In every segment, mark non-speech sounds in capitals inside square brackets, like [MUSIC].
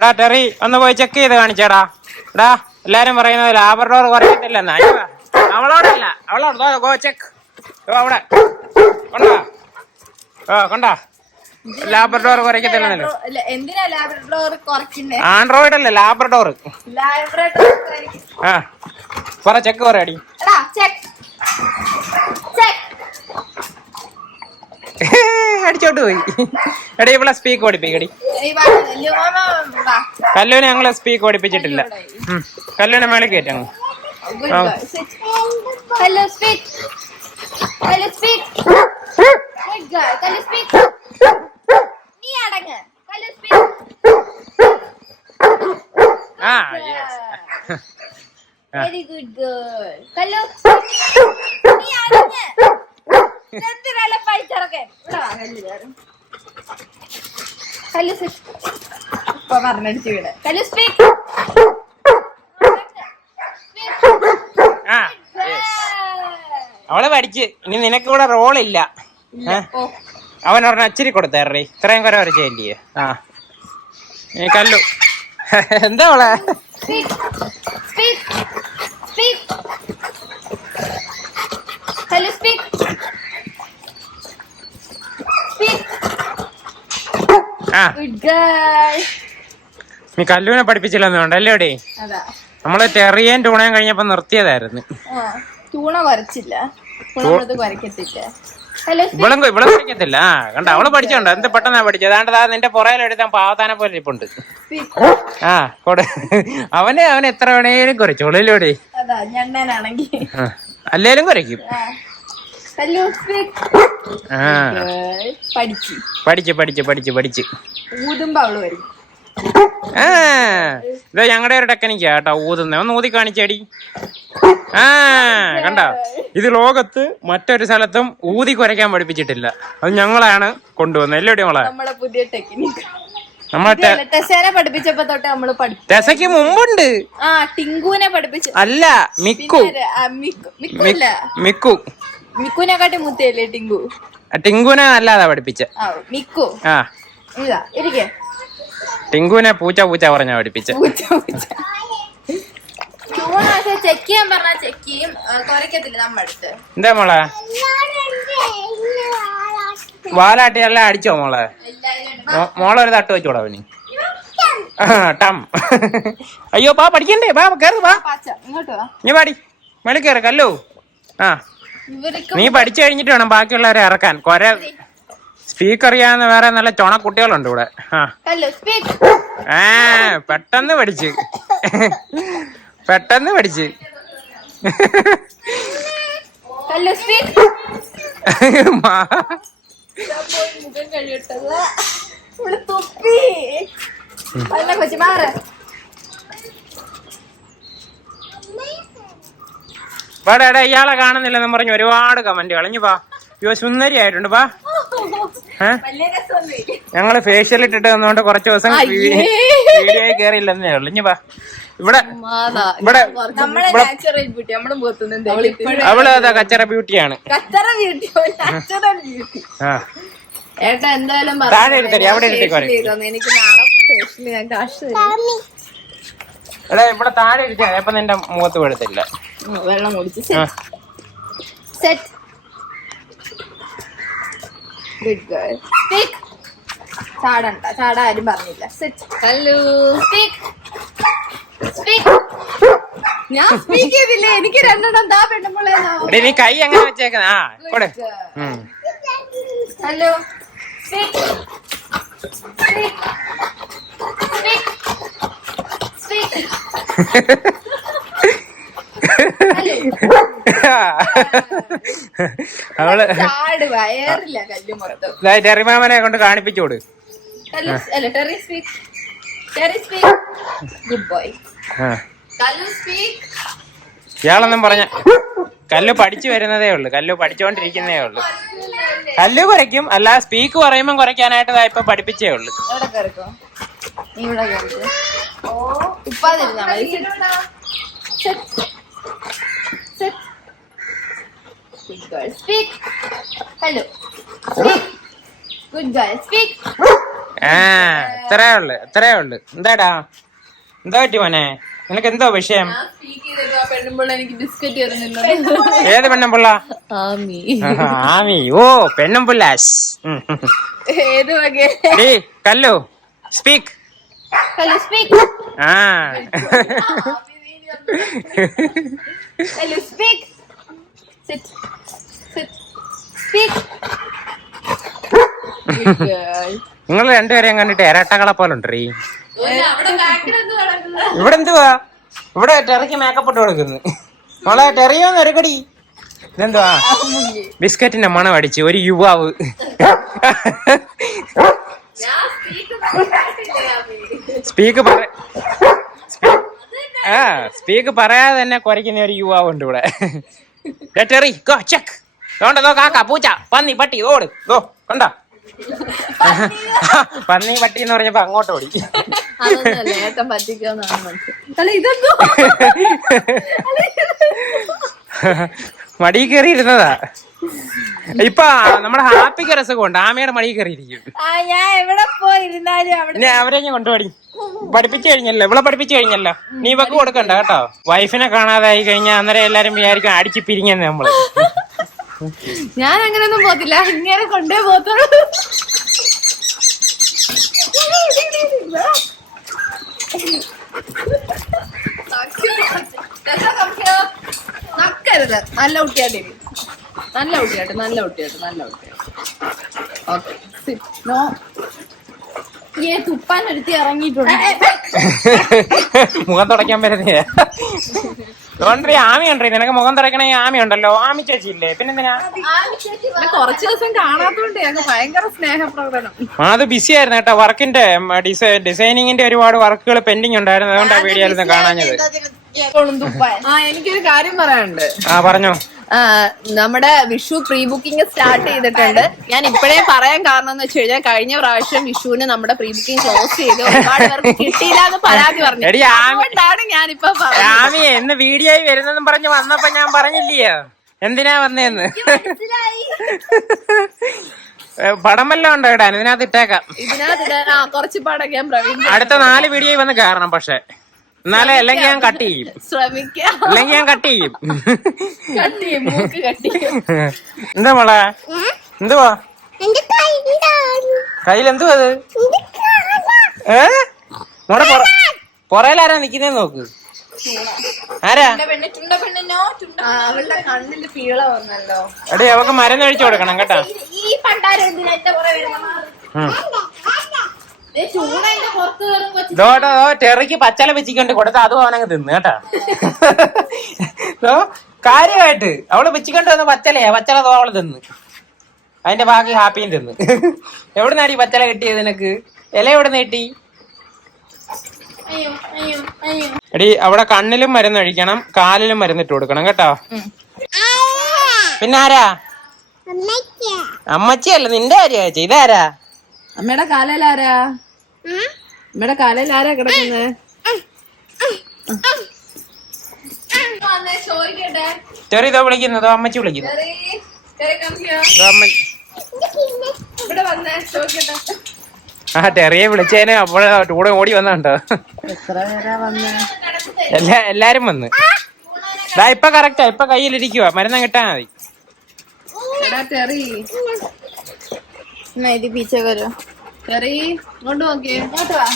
എടാ ടെറി ഒന്ന് പോയി ചെക്ക് ചെയ്ത് കാണിച്ചേടാ. എടാ എല്ലാരും പറയുന്നത് ലാബറഡോർ കുറയത്തില്ലെന്നാ. അയ്യോ, അവളോടല്ല. അവളോട് ഗോ ചെക്ക് അവിടെ. കൊണ്ടാ. ഓ കൊണ്ടാ. ലാബറഡോർ കുറയ്ക്കത്തില്ലെന്നല്ലോ. ഇല്ല, എന്തിനാ ഡോർ കുറയ്ക്കുന്നേ? ആൻഡ്രോയിഡ് അല്ലേ ലാബറഡോർ ഡോർ ആ പറ ചെക്ക് പറയാടി ചെക്ക് ചെക്ക് അടിച്ചോട്ട് പോയി. എടേ ഇവിടെ സ്പീക്ക് ഓടിപ്പിക്കടി. ഈ ഞങ്ങളെ സ്പീക്ക് വാ. കല്ലുവിനെ ഞങ്ങൾ സ്പീക്ക് ഓടിപ്പിച്ചിട്ടില്ല. ഉം. കല്ലുവിനെ മേളിൽ കയറ്റങ്ങ് ആ. [LAUGHS] Good girl. Hello, speak. നീ അടങ്ങ്. അടങ്ങ്. പൈച്ചറക്കെ കല്ല്. ഇപ്പൊ പറഞ്ഞടിച്ച് വീട്. കല്ല് സ്പീക്ക് ആ അവളെ പഠിച്ച്. ഇനി നിനക്ക് ഇവിടെ റോളില്ല ഓ. അവൻ പറഞ്ഞ അച്ചിരി കൊടുത്തേറി ഇത്രയും കുറെ വരെ വരച്ചില്ലേ ആ. നീ കല്ലു. [LAUGHS] എന്താ അവളെ Speak. Speak. Speak. Hello, speak. Speak. ആ Good girl. നീ കല്ലൂനെ പഠിപ്പിച്ചില്ലെന്ന് അതാ. നമ്മൾ ടെറിയൻ ടൂണയും കഴിഞ്ഞപ്പോ നിർത്തിയതായിരുന്നു. തൂണ വരച്ചില്ല. ഇവളും ഇവളും കഴിക്കത്തില്ല കണ്ട? അവൾ പഠിച്ചോണ്ട്? എന്ത് പെട്ടെന്നാ പഠിച്ചത്? അതാണ്ട് ദാ നിന്റെ പുറയിലെടുത്താൻ പാവത്താനെ പോലെ ഇരിപ്പുണ്ട്. ആ കൊടു. അവന് അവൻ എത്ര വേണേലും ഞണ്ണനാണെങ്കിൽ അല്ലേലും കുറയ്ക്കും പഠിച്ചു. പഠിച്ച് പഠിച്ച് പഠിച്ച് ഇത് ഞങ്ങളുടെ ഒരു ടെക്നിക്കാ കേട്ടോ ഊതുന്ന. ഒന്ന് ഊതി കാണിച്ചേടി. ആ കണ്ട? ഇത് ലോകത്ത് മറ്റൊരു സ്ഥലത്തും ഊതി കുരയ്ക്കാൻ പഠിപ്പിച്ചിട്ടില്ല. അത് ഞങ്ങളാണ് കൊണ്ടുവന്നത് നമ്മളെ പുതിയ ടെക്നിക്ക്. ടെസയ്ക്ക് മുമ്പുണ്ട്. ടിങ്കുവിനെ പഠിപ്പിച്ചു. അല്ല മിക്കു. മിക്കു. മിക്കുനെക്കാട്ടി മുത്തയല്ലേ ടിങ്കു? ടിങ്കുനെ അല്ലാതാ പഠിപ്പിച്ച. ആ മിക്കു. ആ. ഇതാ ഇരിക്കേ. ടിങ്കുനെ പൂച്ച പൂച്ച പറഞ്ഞാ പഠിപ്പിച്ച. പൂച്ച പൂച്ച. ചെക്ക് ചെയ്യാൻ പറഞ്ഞാൽ ചെക്ക് ചെയ്യും. കുറയ്ക്കത്തില്ല നമ്മടുത്ത് എന്താ മോളെ? വാലാട്ടി എല്ലാം അടിച്ചോ മോളെ? മോ- മോളെ ഒരു തട്ട് വെച്ചോടാ അവന്. ടം. അയ്യോ പാ പഠിക്കണ്ടേ? പാ കേറ് പാ. ഇങ്ങോട്ട് വാ. നീ പാടി. മേളിൽ കയറി കല്ലോ. ആ. നീ പഠിച്ചു കഴിഞ്ഞിട്ട് വേണം ബാക്കിയുള്ളവരെ ഇറക്കാൻ. കൊര സ്പീക്ക് അറിയാവുന്ന വേറെ നല്ല ചൊണ കുട്ടികളുണ്ട് ഇവിടെ. ആ പെട്ടെന്ന് പഠിച്ച്. പെട്ടെന്ന് പഠിച്ച്. മുഖം കഴിയട്ടത് തൊപ്പി കൊച്ചു മാറ് വാടാ എടാ ഇയാളെ കാണുന്നില്ലെന്ന് പറഞ്ഞ് ഒരുപാട് കമന്റ് കളഞ്ഞു പാ അയ്യോ സുന്ദരി ആയിട്ടുണ്ട് പാ [LAUGHS] ഞങ്ങൾ ഫേഷ്യൽ ഇട്ടിട്ട് വന്നോണ്ട് കുറച്ച് ദിവസം. വീഡിയോ കയറിയില്ലെന്നേ ഉള്ളു. പാ ഇവിടെ ഇവിടെ നമ്മളെ നാച്ചുറൽ ബ്യൂട്ടി നമ്മുടെ മുഖത്തൊന്നും അവൾ അതാ കച്ചറ ബ്യൂട്ടിയാണ് കച്ചറ ബ്യൂട്ടി നാച്ചുറൽ ബ്യൂട്ടി ആ. ഏട്ടാ എന്തായാലും താഴെ ഇരുത്തടി, അവിടെ എടുത്തേക്കോ എനിക്ക് നാളെ ഫേഷ്യൽ ഞാൻ കാശ് തരും. എടാ ഇവിടെ താഴെ ഇരിക്കാം. അപ്പൊ നിന്റെ മുഖത്ത് വീഴത്തില്ല ഉം, വെള്ളം കുടിച്ച് സെറ്റ് ഗുഡ് ഗേൾ സ്പീക്ക് ചാടണ്ട ചാട ആരും പറഞ്ഞില്ല. സെറ്റ് ഹലോ സ്പീക്ക് സ്പീക്ക് ഞാൻ സ്പീക്ക് ചെയ്തില്ലേ? എനിക്ക് രണ്ടെണ്ണം താ പെണ്ണുമ്പോളെ എടീ നീ കൈ എങ്ങനെ വെച്ചേക്കണ ആ കൂടെ. Hello speak speak speak speak [LAUGHS] അവൾ മൊത്തം. ദാ ടെറിമാമനെ കൊണ്ട് കാണിപ്പിച്ചോട് ടെറി ടെറി ഇയാളൊന്നും പറഞ്ഞ കല്ല് പഠിച്ചു വരുന്നതേ ഉള്ളു. കല്ല് പഠിച്ചോണ്ടിരിക്കുന്നേ ഉള്ളു. കല്ലു കുറയ്ക്കും. അല്ല സ്പീക്ക് പറയുമ്പോൾ കുറയ്ക്കാനായിട്ട് ഇപ്പൊ പഠിപ്പിച്ചേ ഉള്ളു. നീ ഇവിടെ ഉപ്പാതിരുന്നാ മതി good girl speak hello speak good girl speak ആ ഇത്രേ ഉള്ളു ഇത്രേ ഉള്ളു. എന്താടാ? എന്താ പറ്റി മോനെ? നിനക്ക് എന്തോ വിഷയം? ഞാൻ സ്പീക്ക് ചെയ്തിട്ട് ആ പെണ്ണുമ്പോൾ എനിക്ക് ബിസ്ക്കറ്റ് തരുന്നില്ല ഏത് പെണ്ണുമ്പിള്ള ആമി. ആമി. ഓ പെണ്ണും കല്ലു. ഏത് വകെ you speak? Ah. Can you speak? Sit. Sit. Speak. നിങ്ങൾ രണ്ടുപേരെയും കണ്ടിട്ട് ഇരട്ടകളെ പോലെ ഉണ്ടീ അവിടെ ബാക്കിൽ എന്ത് നടക്കുന്നത് ഇവിടെ എന്തുവാ ഇവിടെ ടെറിക്ക് മേക്കപ്പ് ഇട്ട് കൊടുക്കുന്നു മോളെ ടെറിയോ നിരക്കടി ഇതെന്തുവാ ബിസ്ക്കറ്റിന്റെ മണം അടിച്ച് ഒരു യുവാവ് സ്പീക്ക് പറ [LAUGHS] ആ സ്പീക്ക് പറയാതെ തന്നെ കുറയ്ക്കുന്ന ഒരു യുവാവ് ഉണ്ട് ഇവിടെ. ദേ ടെറി ഗോ ചെക്ക്. തോണ്ടതോ കാക്ക പൂച്ച പന്നി പട്ടി ഓട്. ദോ കണ്ട? പന്നി. പട്ടി എന്ന് പറഞ്ഞപ്പോ അങ്ങോട്ട് ഓടി. [LAUGHS] മടി കയറി ഇരുന്നതാ ഇപ്പൊ നമ്മുടെ ഹാപ്പിക്ക് രസമുണ്ട് ആമയുടെ മടി കയറിയിരിക്കും. ഞാൻ എവിടെ പോയിരുന്നാലും അവിടെ അവരെ ഞാൻ കൊണ്ടുപോടി. പഠിപ്പിച്ചു കഴിഞ്ഞല്ലോ. ഇവിടെ പഠിപ്പിച്ചു കഴിഞ്ഞല്ലോ. നീ ഇവക്ക് കൊടുക്കണ്ട കേട്ടോ. വൈഫിനെ കാണാതായി കഴിഞ്ഞാൽ അന്നേരം എല്ലാരും വിചാരിക്കും അടിച്ച് പിരിഞ്ഞെന്ന് നമ്മൾ. ഞാൻ അങ്ങനെയൊന്നും പോത്തില്ല ഇങ്ങനെ കൊണ്ടേ പോത്തുള്ളൂ നക്കരുത്. നല്ല കുട്ടിയായിട്ട് നല്ല കുട്ടിയായിട്ട് നല്ല കുട്ടിയായിട്ട് നല്ല കുട്ടിയായിട്ട് ഓക്കെ. നോ. ഏ തുപ്പാൻ ഒരുത്തി ഇറങ്ങിയിട്ടുണ്ട്. മുഖം തുടയ്ക്കാൻ പറ്റുന്നേ അതുകൊണ്ടേ ആമി ഉണ്ടേ. നിനക്ക് മുഖം തുടയ്ക്കണമെങ്കിൽ ആമി ഉണ്ടല്ലോ. ആമി ചേച്ചിയില്ലേ? പിന്നെന്തിനാ? പിന്നെ കുറച്ച് ദിവസം കാണാത്തോണ്ട് ഭയങ്കര സ്നേഹപ്രകടനം. അത് ബിസി ആയിരുന്നു കേട്ടോ. വർക്കിന്റെ ഡിസൈനിങ്ങിന്റെ ഒരുപാട് വർക്കുകൾ പെൻഡിങ് ഉണ്ടായിരുന്നു. അതുകൊണ്ടാണ് വീഡിയോ കാണാഞ്ഞത്. ആ എനിക്കൊരു കാര്യം പറയാനുണ്ട്. ആ പറഞ്ഞോ. നമ്മുടെ വിഷു പ്രീ ബുക്കിംഗ് സ്റ്റാർട്ട് ചെയ്തിട്ടുണ്ട്. ഞാൻ ഇപ്പോഴേ പറയാൻ കാരണം എന്ന് വെച്ച് കഴിഞ്ഞാൽ കഴിഞ്ഞ പ്രാവശ്യം വിഷുവിന് നമ്മുടെ പ്രീ ബുക്കിംഗ് ക്ലോസ് ചെയ്ത് ഒരുപാട് പേർക്ക് കിട്ടിയില്ല എന്ന് പരാതി പറഞ്ഞു. അതുകൊണ്ടാണ് ഞാനിപ്പോ എന്ന് വീഡിയോയിൽ വരുന്നെന്നും പറഞ്ഞ് വന്നപ്പോ ഞാൻ പറഞ്ഞില്ലയോ? എന്തിനാ വന്നേന്ന്? പടമെല്ലാം ഉണ്ടോ ഇടാൻ ഇതിനകത്ത് ഇട്ടേക്കാം. ഇതിനകത്ത് ഇടാൻ കുറച്ച് പടം ഞാൻ പ്രവീൺ അടുത്ത നാല് വീഡിയോ വന്ന് കാരണം പക്ഷെ. എന്നാലേ അല്ലെങ്കിൽ ഞാൻ കട്ട് ചെയ്യും. ശ്രമിക്കാം. അല്ലെങ്കിൽ ഞാൻ കട്ട് ചെയ്യും. കട്ടി മൂക്ക് കട്ടി എന്താ മോളെ? എന്തുവാ? കയ്യിൽ എന്തുവാ അത്? ഏ? മോടെ പൊറയിലാരാ നിക്കുന്നേ നോക്ക്. ആരാ? ആ, അവളുടെ കണ്ണിൽ പീള വന്നല്ലോ. എടി അവക്ക് മരുന്ന് കഴിച്ചു കൊടുക്കണം കേട്ടാ. ഈ പണ്ടാരം എന്തിനാ ദോട്ടോ ടെറിക്ക് പച്ചല വെച്ചിക്കൊണ്ട് കൊടുത്ത അതും അവനങ്ങ് തിന്ന് കേട്ടാ. കാര്യമായിട്ട് അവൾ വെച്ചിക്കൊണ്ട് വന്ന പച്ചലയാ. പച്ചല തോ അവൾ തിന്ന്. അതിന്റെ ബാക്കി ഹാപ്പിയും തിന്ന്. എവിടുന്നാടി പച്ചല കിട്ടിയത് നിനക്ക്? ഇല എവിടെ നീട്ടി എടി അവിടെ കണ്ണിലും മരുന്ന് കഴിക്കണം കാലിലും മരുന്നിട്ട് കൊടുക്കണം കേട്ടോ. പിന്നെ ആരാ? അമ്മച്ചിയല്ല നിന്റെ കാര്യ ചേച്ചി ഇതാരാ അമ്മയുടെ കാലയിലാരാ? അമ്മയുടെ കാലയിലാരാ കിടക്കുന്നത് ചോദിക്കട്ടെ. ചെറിയ ഇതോ വിളിക്കുന്നതോ അമ്മച്ചി വിളിക്കുന്നു. വന്നേ ആ ടെറിയെ വിളിച്ചേനെ അപ്പോൾ കൂടെ ഓടി പേരാ എല്ലാ എല്ലാരും വന്ന്. ദാ ഇപ്പൊ കറക്റ്റാ ഇപ്പൊ കയ്യിലിരിക്കുവാ. മരുന്ന് കിട്ടാ മതി. ഇത് പീച്ച വരൂ കറി ഇങ്ങോട്ട് നോക്കിയേ. ഇങ്ങോട്ട് വാ.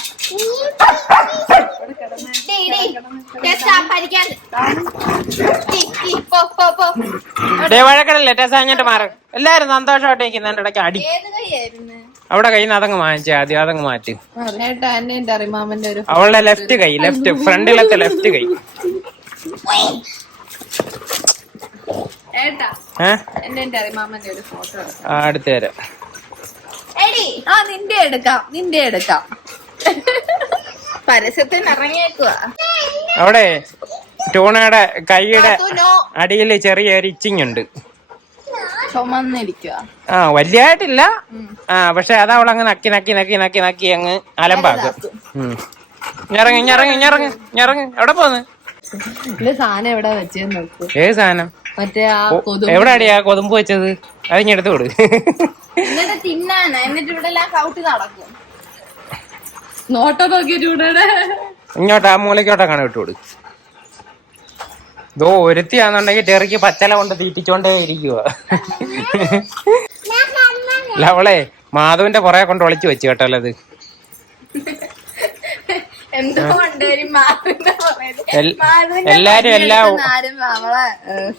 മാറ്. എല്ലാരും സന്തോഷമായിട്ട് നിൽക്കുന്ന. എന്റെ ഇടയ്ക്ക് അടി. ഏത് കൈയായിരുന്നു? അവിടെ കയ്യിൽ നിന്ന് അതങ്ങ് വാങ്ങിച്ച ആദ്യം അതങ്ങ് മാറ്റി. അവളുടെ ലെഫ്റ്റ് കൈ ലെഫ്റ്റ് ഫ്രണ്ടിലത്തെ ലെഫ്റ്റ് കൈ. ഏട്ടാ ഏ എന്നെ എന്റെ അറിമാമന്റെ ഒരു ഫോട്ടോ എടുക്കാം ആ നിന്റെ എടുക്കാം നിന്റെ എടുക്കാം. പരസ്യത്തിന് ഇറങ്ങിയേക്കുവാ. അവിടെ ടൂണയുടെ കൈയുടെ അടിയിൽ ചെറിയ ഒരു ഇച്ചിങ് ഉണ്ട്. ചുമന്നിരിക്കുക ആ വലിയായിട്ടില്ല. ആ പക്ഷെ അത് അവൾ അങ്ങ് നക്കി നക്കി നക്കി നക്കി നക്കി അങ്ങ് അലമ്പാക്കും. ഉം. ഇഞ്ഞിറങ്ങ് ഇഞ്ഞിറങ്ങ് ഇഞ്ഞിറങ്ങ് ഇഞ്ഞിറങ്ങ് എവിടെ പോന്ന്? സാധനം എവിടെ വെച്ചേ നോക്കൂ. ഏത് സാധനം? മറ്റേ ആ ഓ, കൊതു ആ കൊതുമ്പ് വെച്ചത്? അതിഞ്ഞെടുത്ത് ഇനി എന്നിട്ട് കൊടു എന്നിട്ട് ഇവിടെ എല്ലാം കൗട്ടി നടക്കും. നോട്ടം നോക്കിയ ചൂടയുടെ ഇങ്ങോട്ട് ആ മൂലയ്ക്കോട്ടൊക്കെ വിട്ടുകൊടു ഇതോ ഒരുത്തിയാന്നുണ്ടെങ്കിൽ ടെറിക്ക് പച്ചല കൊണ്ട് തീറ്റിച്ചോണ്ടേ ഇരിക്കുക അവളെ മാധവന്റെ പുറകെ കൊണ്ട് ഒളിച്ചു വെച്ചു കേട്ടല്ലോ അത് എന്തോ കൊണ്ടുവരും മാറിന്റെ എല്ലാരും എല്ലാ ആരും അവളെ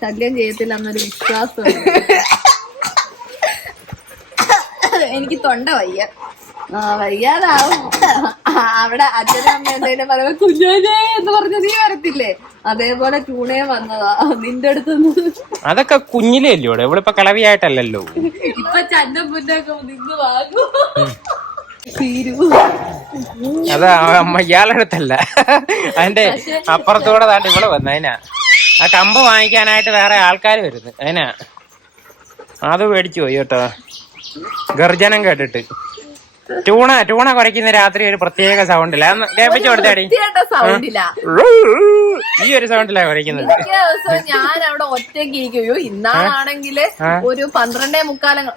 ശല്യം ചെയ്യത്തില്ല എന്നൊരു വിശ്വാസം എനിക്ക് തൊണ്ട വയ്യ. വയ്യാതാവും. അവിടെ അച്ഛനും അമ്മ എന്തെങ്കിലും പറയുമ്പോ കുഞ്ഞേ എന്ന് പറഞ്ഞ നീ വരത്തില്ലേ? അതേപോലെ ചൂണേ വന്നതാ നിന്റെ അടുത്തുനിന്ന്. അതൊക്കെ കുഞ്ഞിലേ അല്ലയോ ഇപ്പൊ കളവിയായിട്ടല്ലല്ലോ. ഇപ്പൊ ചന്ദം പുന്നൊക്കെ നിന്ന് വാങ്ങും. അത് അമ്മ ഇയാളടുത്തല്ല അതിന്റെ അപ്പുറത്തൂടെ താണ്ട് ഇവിടെ വന്നു അതിനാ. ആ കമ്പ് വാങ്ങിക്കാനായിട്ട് വേറെ ആൾക്കാർ വരുന്നു അതിനാ. അത് മേടിച്ചു പോയി കേട്ടോ. ഗർജനം കേട്ടിട്ട്. ടൂണ ടൂണ കുറയ്ക്കുന്ന രാത്രി ഒരു പ്രത്യേക സൗണ്ട് ഇല്ല കേൾപ്പിച്ചു കൊടുത്തേടി ഈ ഒരു സൗണ്ടിലാ കുറയ്ക്കുന്നത് ഞാൻ അവിടെ ഒറ്റയ്ക്ക് ഇരിക്കുകയോ ഇന്നാളാണെങ്കിൽ ഒരു പന്ത്രണ്ടേ മുക്കാലം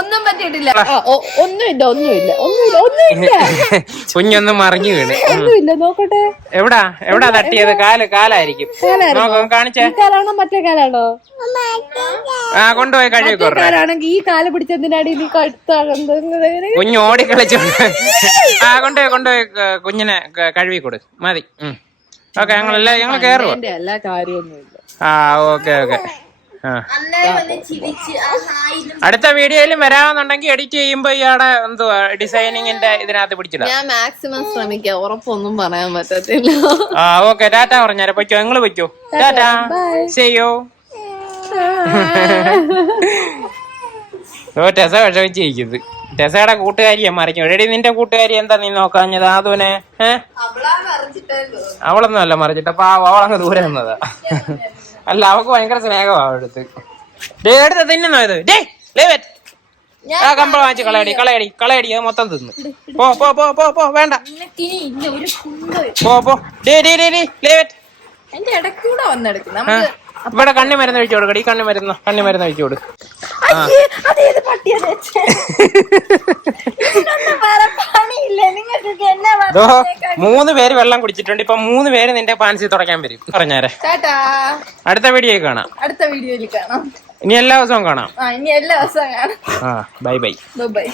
ഒന്നും പറ്റിയിട്ടില്ല. ഒന്നുമില്ല ഒന്നുമില്ല ഒന്നുമില്ല ഒന്നുമില്ല. [LAUGHS] കുഞ്ഞൊന്നും മറിഞ്ഞു വീണ്. ഒന്നുമില്ല നോക്കട്ടെ. എവിടാ? എവിടാ തട്ടിയത്? കാൽ കാലായിരിക്കും. നോക്കാം കാണിച്ചേ. കാലാണോ മറ്റേ കാലാണോ? ആ കൊണ്ടുപോയി കുറേ കാലാണെങ്കിൽ ഈ കാൽ പിടിച്ചതിനാടി നീ കഴുത്താകുന്നത് കുഞ്ഞ് ഓടിക്കളിച്ചോണ്ട് ആ കൊണ്ടുപോയി കൊണ്ടുപോയി കുഞ്ഞിനെ കഴുകി കൊടു മതി. ഓക്കെ ഞങ്ങളെല്ലാം ഞങ്ങൾ കയറുക ഞങ്ങൾ എല്ലാ കാര്യമൊന്നുമില്ല ആ ഓക്കെ ഓക്കെ. ആ. അടുത്ത വീഡിയോയിലും വരാമെന്നുണ്ടെങ്കിൽ എഡിറ്റ് ചെയ്യുമ്പോ ഇയാടെ എന്തുവാ ഡിസൈനിങ്ങിന്റെ ഇതിനകത്ത് പിടിച്ചിടാം. ഞാൻ മാക്സിമം ശ്രമിക്കാം. ഉറപ്പൊന്നും പറയാൻ പറ്റത്തില്ല. ആ ഓക്കെ ടാറ്റ പറഞ്ഞാരെ പൊയ്ക്കോ നിങ്ങൾ പൊയ്ക്കോ. ടാറ്റ ചെയ്യോ ഓ ടെസ [LAUGHS] വിഷമിച്ചിരിക്കുന്നത് ടെസയുടെ കൂട്ടുകാരിയെ മറിക്കും എടി നിന്റെ കൂട്ടുകാരി എന്താ നീ നോക്കാഞ്ഞത്? ആദുവിനെ അവളൊന്നും അല്ല മറിച്ചിട്ട് അപ്പൊ അവളങ്ങ് ദൂരെ നിന്നതാ. അല്ല അവക്ക് ഭയങ്കര സ്നേഹമാ അവളടുത്ത്. ഡേ എടുത്ത് തിന്നുന്നോ ഇത്. ഡേ leave it. ആ കമ്പളം വാങ്ങിച്ച് കളയടി കളയടി കളയടി അത് മൊത്തം തിന്ന്. പോ പോ പോ പോ പോ വേണ്ട. പോ പോ. ഡേ ഡേ ഡേ ഡേ ലേവറ്റ് എന്റെ ഇടയ്ക്കൂടെ വന്നെടുക്കും. നമുക്ക് ഇവിടെ കണ്ണി മരുന്ന് ഒഴിച്ചു കൊടുക്കടി കണ്ണി മരുന്ന് കണ്ണി മരുന്ന് ഒഴിച്ചു കൊടു മൂന്ന് പേര് വെള്ളം കുടിച്ചിട്ടുണ്ട്. ഇപ്പൊ മൂന്ന് പേര് നിന്റെ പാൻസി തുടക്കാൻ വരും. പറഞ്ഞാരെ. അടുത്ത വീഡിയോയിൽ കാണാം. അടുത്ത വീഡിയോയിൽ കാണാം. ഇനി എല്ലാ ദിവസവും കാണാം. ഇനി എല്ലാ ദിവസവും കാണാം. Bye bye bye